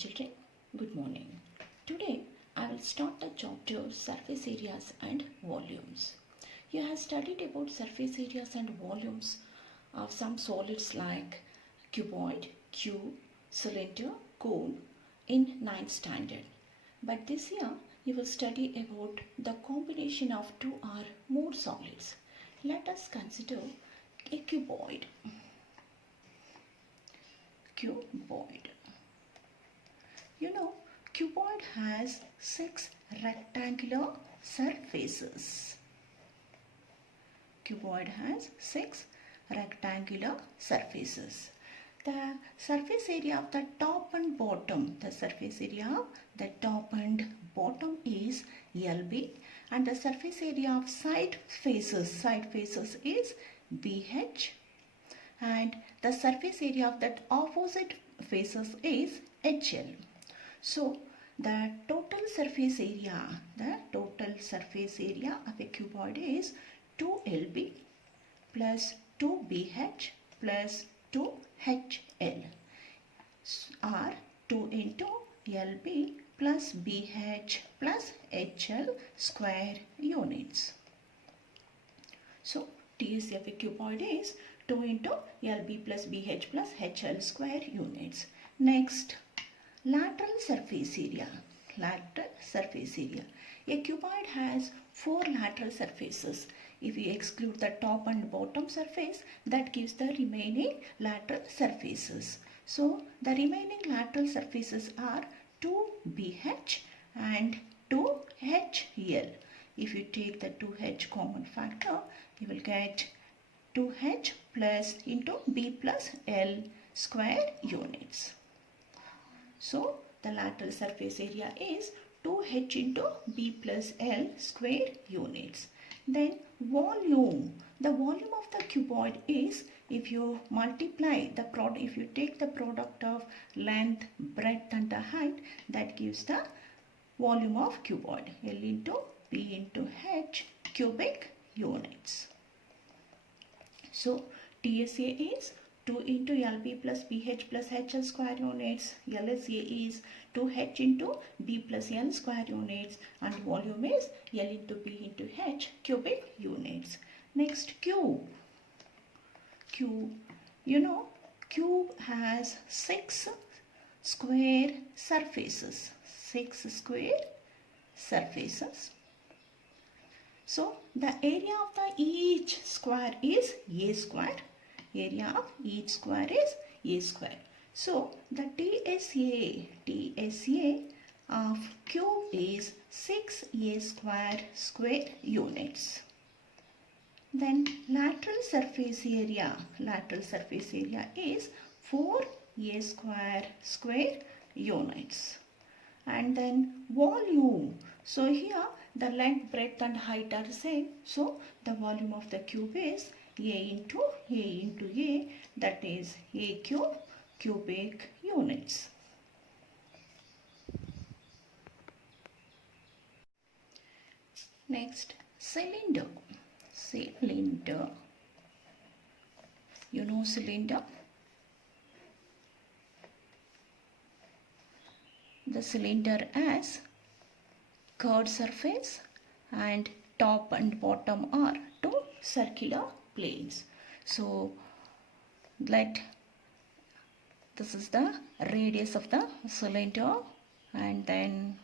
children, good morning. Today I will start the chapter surface areas and volumes. You have studied about surface areas and volumes of some solids like cuboid, cube, cylinder, cone in 9th standard. But this year you will study about the combination of two or more solids. Let us consider a cuboid. You know, cuboid has 6 rectangular surfaces. Cuboid has 6 rectangular surfaces. The surface area of the top and bottom, is LB, and the surface area of side faces is BH, and the surface area of that opposite faces is HL. So the total surface area of a cuboid is 2LB plus 2BH plus 2HL, or 2 into LB plus BH plus HL square units. So TSC of a cuboid is 2 into LB plus BH plus HL square units. Next, lateral surface area. A cuboid has 4 lateral surfaces. If we exclude the top and bottom surface, that gives the remaining lateral surfaces. So the remaining lateral surfaces are 2BH and 2HL. If you take the 2H common factor, you will get 2H plus into B plus L square units. So the lateral surface area is 2H into B plus L square units. Then volume. The volume of the cuboid is, if you multiply the product, if you take the product of length, breadth and the height, that gives the volume of cuboid. L into B into H cubic units. So TSA is 2 into LB plus BH plus HL square units. LSA is 2H into B plus L square units, and volume is L into B into H cubic units. Next, cube. You know, cube has 6 square surfaces. So the area of each square is A square. Area of each square is A square. So the TSA of cube is 6A square units. Then lateral surface area is 4A square units. And then volume. So here the length, breadth and height are same. So the volume of the cube is A into A, that is A cube cubic units. Next, cylinder. You know cylinder? The cylinder has curved surface and top and bottom are 2 circular planes. So this is the radius of the cylinder, and then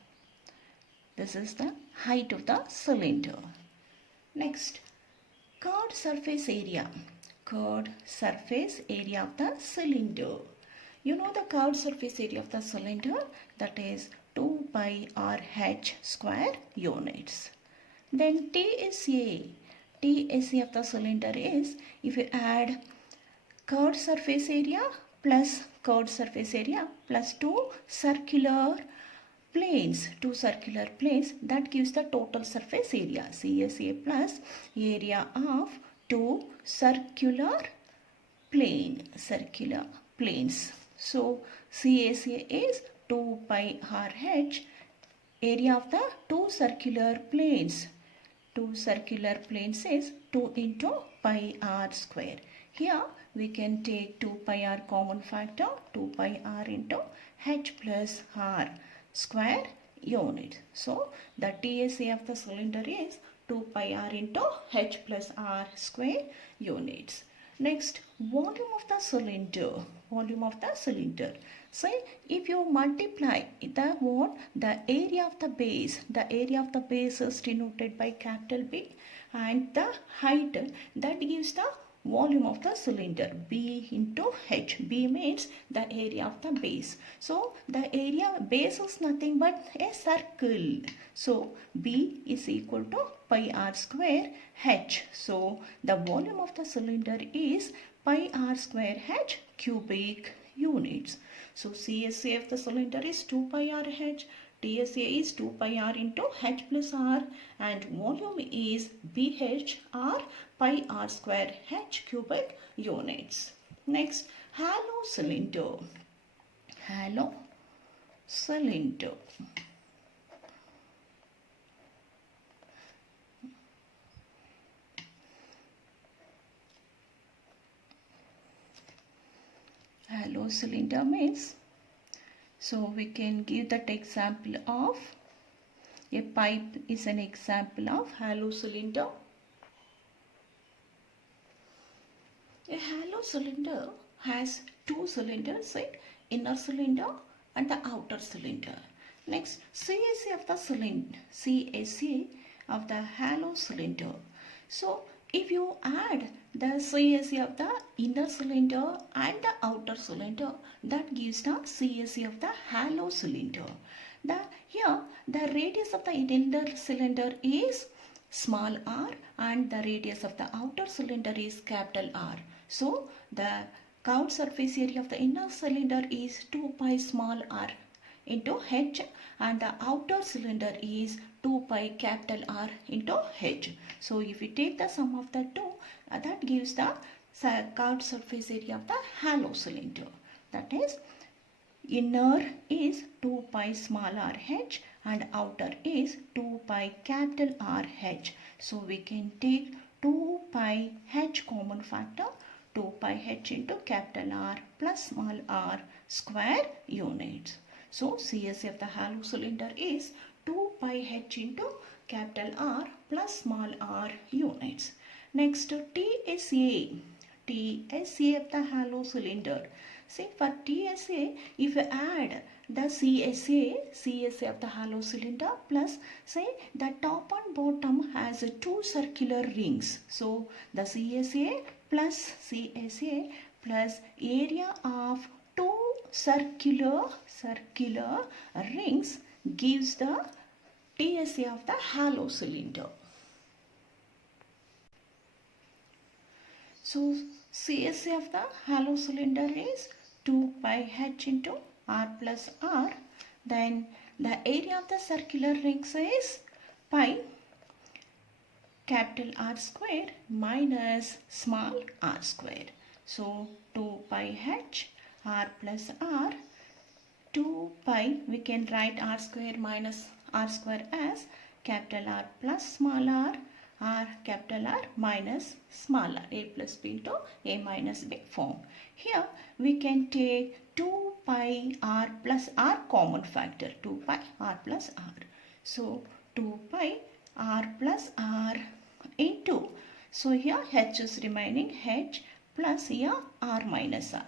this is the height of the cylinder. Next, curved surface area of the cylinder. You know the curved surface area of the cylinder, that is 2 pi RH square units. Then TSA of the cylinder is, if you add curved surface area plus 2 circular planes, that gives the total surface area. CSA plus area of 2 circular planes. So CSA is 2 pi RH, area of the 2 circular planes. 2 circular planes is 2 into pi r square. Here we can take 2 pi r common factor, 2 pi r into h plus r square unit. So the TSA of the cylinder is 2 pi r into h plus r square units. Next, volume of the cylinder. Volume of the cylinder. Say if you multiply the area of the base. The area of the base is denoted by capital B, and the height, that gives the volume of the cylinder. B into h. B means the area of the base. So the area base is nothing but a circle. So B is equal to pi r square h. So the volume of the cylinder is pi r square h cubic units. So CSA of the cylinder is 2 pi r h. TSA is 2 pi r into h plus r, and volume is BH or pi r square h cubic units. Next, hollow cylinder. Hollow cylinder. Hollow cylinder means, so we can give that example of a pipe is an example of hollow cylinder. A hollow cylinder has two cylinders, right? Inner cylinder and the outer cylinder. Next, CSA of the cylinder, CSA of the hollow cylinder. So if you add the CSA of the inner cylinder and the outer cylinder, that gives the CSA of the hollow cylinder. Here the radius of the inner cylinder is small r and the radius of the outer cylinder is capital R. So the curved surface area of the inner cylinder is 2 pi small r into h, and the outer cylinder is 2 pi capital R into h. So if we take the sum of the two, that gives the curved surface area of the hollow cylinder. That is, inner is 2 pi small r h and outer is 2 pi capital R h. So we can take 2 pi h common factor, 2 pi h into capital R plus small r square units. So CSA of the hollow cylinder is 2 pi h into capital R plus small r units. Next, TSA. TSA of the hollow cylinder. See, for TSA, if you add the CSA of the hollow cylinder plus, say, the top and bottom has two circular rings. So the CSA plus area of two circular rings gives the TSA of the hollow cylinder. So CSA of the hollow cylinder is 2 pi h into r plus r. Then the area of the circular rings is pi capital R square minus small r square. So 2 pi h r plus r, 2 pi, we can write r square minus r square as capital R plus small r, capital R minus small r, a plus b into a minus b form. Here we can take 2 pi r plus r common factor, 2 pi r plus r. So 2 pi r plus r into, so here h is remaining, h plus here r minus r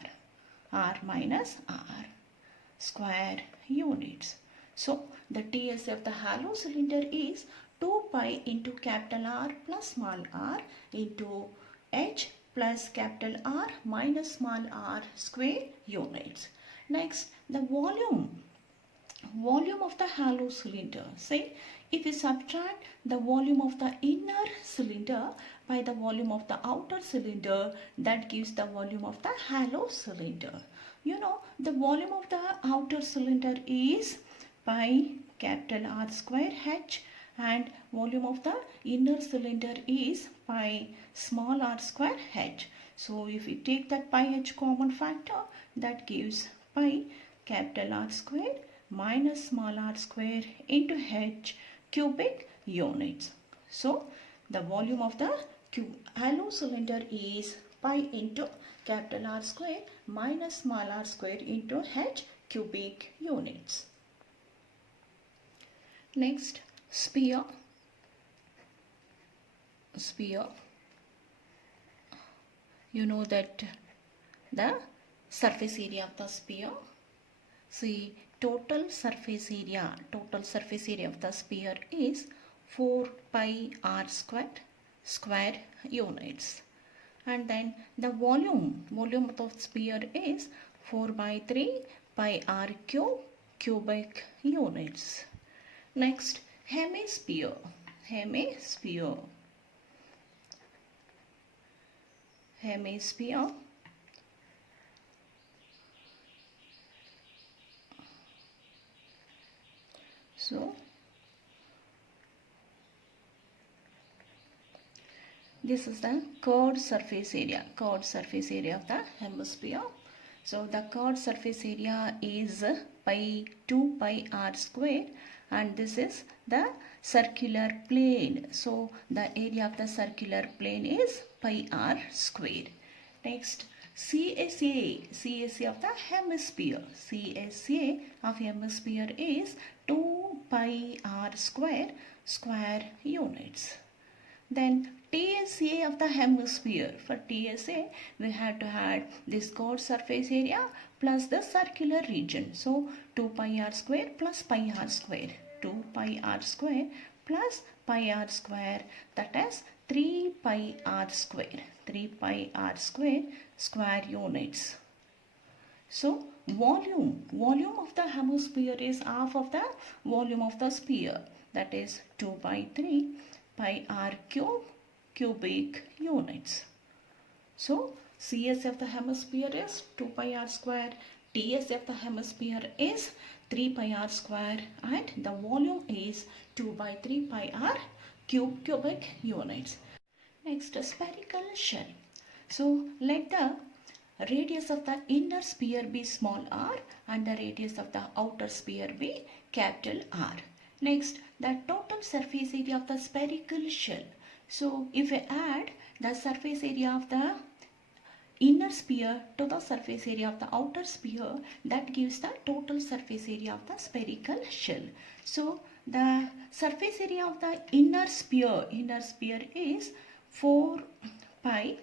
square units. So the TSA of the hollow cylinder is 2 pi into capital R plus small r into h plus capital R minus small r square units. Next, the volume of the hollow cylinder. Say, if we subtract the volume of the inner cylinder by the volume of the outer cylinder, that gives the volume of the hollow cylinder. You know, the volume of the outer cylinder is pi capital R square h, and volume of the inner cylinder is pi small r square h. So if we take that pi h common factor, that gives pi capital R square minus small r square into h cubic units. So the volume of the hollow cylinder is pi into capital R square minus small r square into h cubic units. Next, sphere. You know that the surface area of the sphere. See, total surface area of the sphere is 4 pi r square units. And then the volume of the sphere is 4 by 3 pi r cubic units. Next, hemisphere. So, this is the curved surface area of the hemisphere. So, the curved surface area is 2 pi r square, and this is the circular plane. So, the area of the circular plane is pi r square. Next, CSA of the hemisphere. CSA of hemisphere is 2 pi r square units. Then TSA of the hemisphere. For TSA, we have to add this curved surface area plus the circular region. So 2 pi r square plus pi r square. 2 pi r square plus pi r square, that is 3 pi r square. 3 pi r square units. So volume of the hemisphere is half of the volume of the sphere, that is 2 by 3 pi r cubic units. So CS of the hemisphere is 2 pi r square, TS of the hemisphere is 3 pi r square, and the volume is 2 by 3 pi r cubic units. Next, spherical shell. So let the radius of the inner sphere be small r and the radius of the outer sphere be capital R. Next, the total surface area of the spherical shell. So if we add the surface area of the inner sphere to the surface area of the outer sphere, that gives the total surface area of the spherical shell. So the surface area of the inner sphere is 4 pi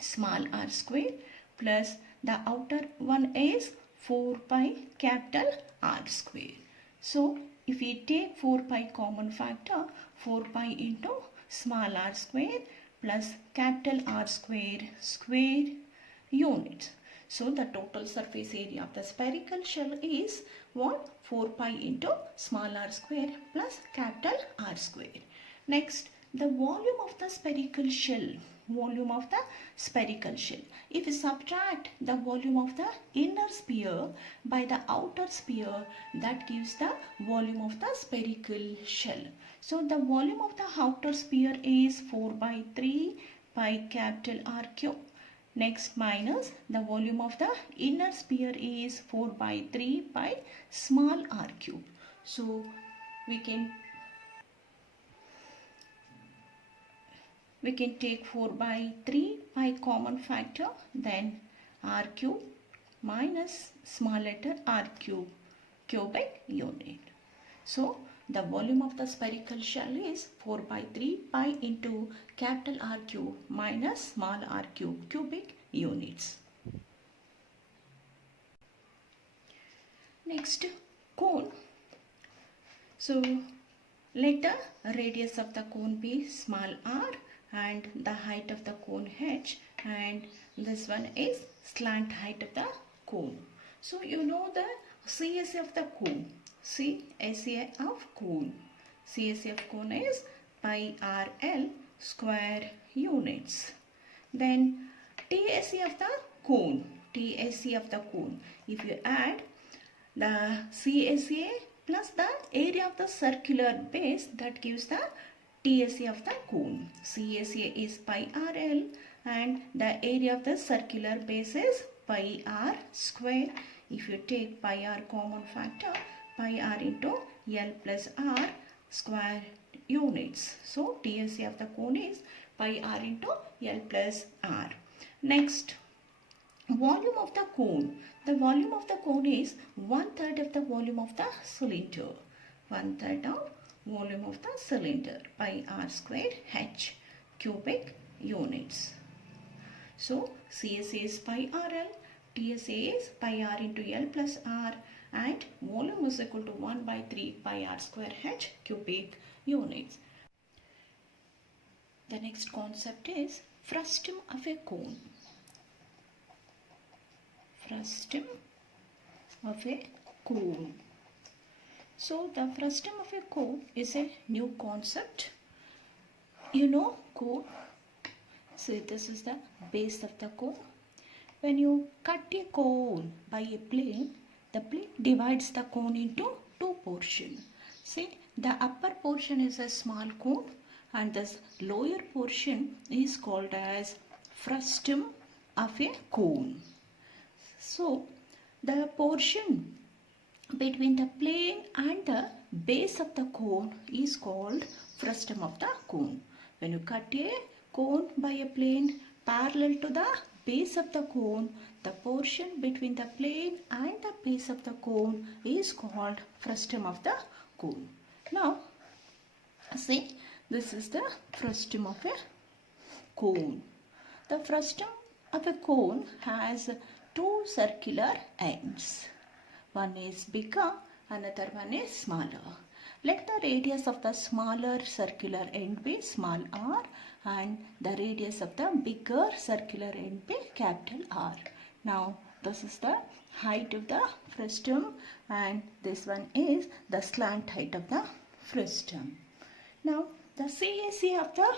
small r square plus the outer one is 4 pi capital R square. So if we take 4 pi common factor, 4 pi into small r square plus capital R square units. So the total surface area of the spherical shell is 4 pi into small r square plus capital R square. Next, the volume of the spherical shell. If we subtract the volume of the inner sphere by the outer sphere, that gives the volume of the spherical shell. So the volume of the outer sphere is 4 by 3 pi capital R cube. Next, minus the volume of the inner sphere is 4 by 3 pi small r cube. So we can take 4 by 3 pi common factor, then r cube minus small letter r cubic unit. So the volume of the spherical shell is 4 by 3 pi into capital R cube minus small r cubic units. Next, cone. So let the radius of the cone be small r and the height of the cone h, and this one is slant height of the cone. So you know the CSA of the cone. CSA of cone is pi RL square units. Then TSA of the cone. If you add the CSA plus the area of the circular base, that gives the TSA of the cone. CSA is pi RL and the area of the circular base is pi R square. If you take pi R common factor, pi R into L plus R square units. So TSA of the cone is pi R into L plus R. Next, Volume of the cone. The volume of the cone is 1/3 of the volume of the cylinder. 1/3 of volume of the cylinder pi r square h cubic units. So CSA is pi RL, TSA is pi r into L plus R, and volume is equal to 1/3 pi r square h cubic units. The next concept is frustum of a cone. Frustum of a cone. So the frustum of a cone is a new concept. You know cone. So this is the base of the cone. When you cut a cone by a plane, the plane divides the cone into two portions. See, the upper portion is a small cone and this lower portion is called as frustum of a cone. So the portion between the plane and the base of the cone is called frustum of the cone. When you cut a cone by a plane parallel to the base of the cone, the portion between the plane and the base of the cone is called frustum of the cone. Now see, this is the frustum of a cone. The frustum of a cone has two circular ends. One is bigger, another one is smaller. Let the radius of the smaller circular end be small r and the radius of the bigger circular end be capital R. Now this is the height of the frustum and this one is the slant height of the frustum. Now the CSA of the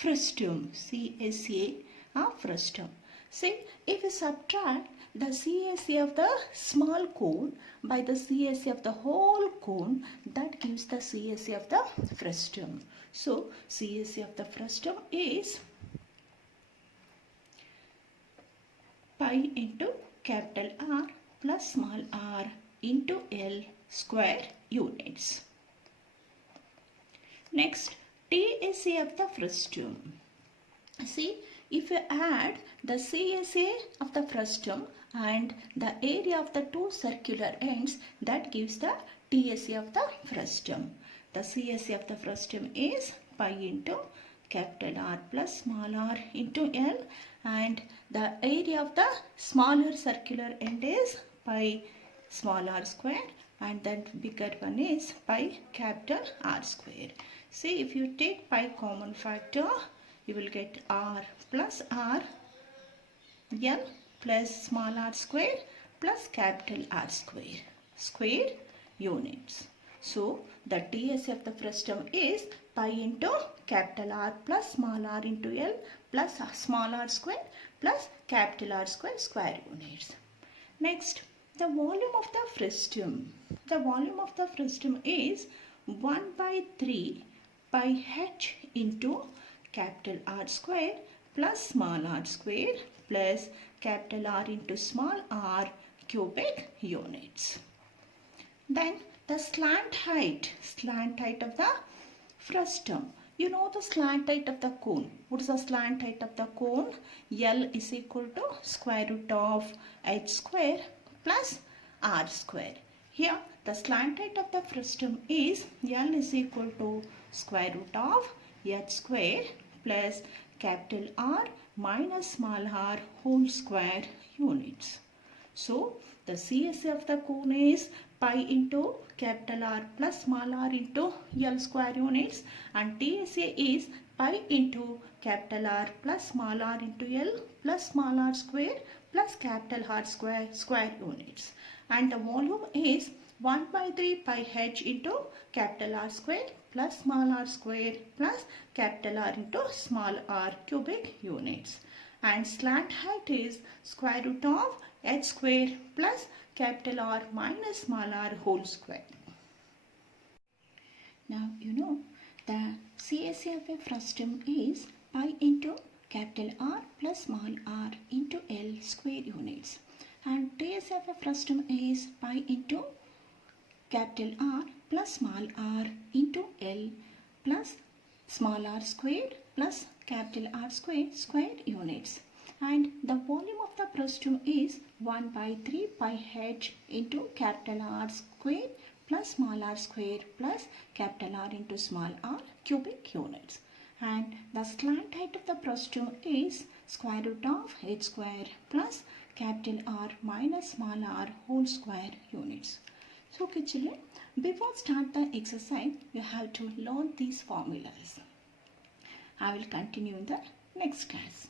frustum, CSA of frustum. See, if you subtract the CSA of the small cone by the CSA of the whole cone, that gives the CSA of the frustum. So CSA of the frustum is pi into capital R plus small r into L square units. Next, TSA of the frustum. See, if you add the CSA of the frustum and the area of the two circular ends, that gives the TSA of the frustum. The CSA of the frustum is pi into capital R plus small r into L and the area of the smaller circular end is pi small r square and then bigger one is pi capital R square. See, if you take pi common factor, you will get R plus R L plus small r square plus capital R square, square units. So the TSA of the frustum is pi into capital R plus small r into L plus small r square plus capital R square, square units. Next, the volume of the frustum. The volume of the frustum is 1/3 pi h into capital R square plus small r square plus capital R into small r cubic units. Then the slant height of the frustum. You know the slant height of the cone. What is the slant height of the cone? L is equal to square root of h square plus r square. Here the slant height of the frustum is L is equal to square root of h square plus capital R minus small r whole square units. So the CSA of the cone is pi into capital R plus small r into L square units and TSA is pi into capital R plus small r into L plus small r square plus capital R square, square units. And the volume is 1/3 pi h into capital R square plus small r square plus capital R into small r cubic units. And slant height is square root of h square plus capital R minus small r whole square. Now you know the CSA of a frustum is pi into capital R plus small r into L square units. And TSA of a frustum is pi into capital R plus small r into L plus small r square plus capital R square, square units. And the volume of the frustum is 1 by 3 pi h into capital R square plus small r square plus capital R into small r cubic units. And the slant height of the frustum is square root of h square plus capital R minus small r whole square units. So okay children, before start the exercise, you have to learn these formulas. I will continue in the next class.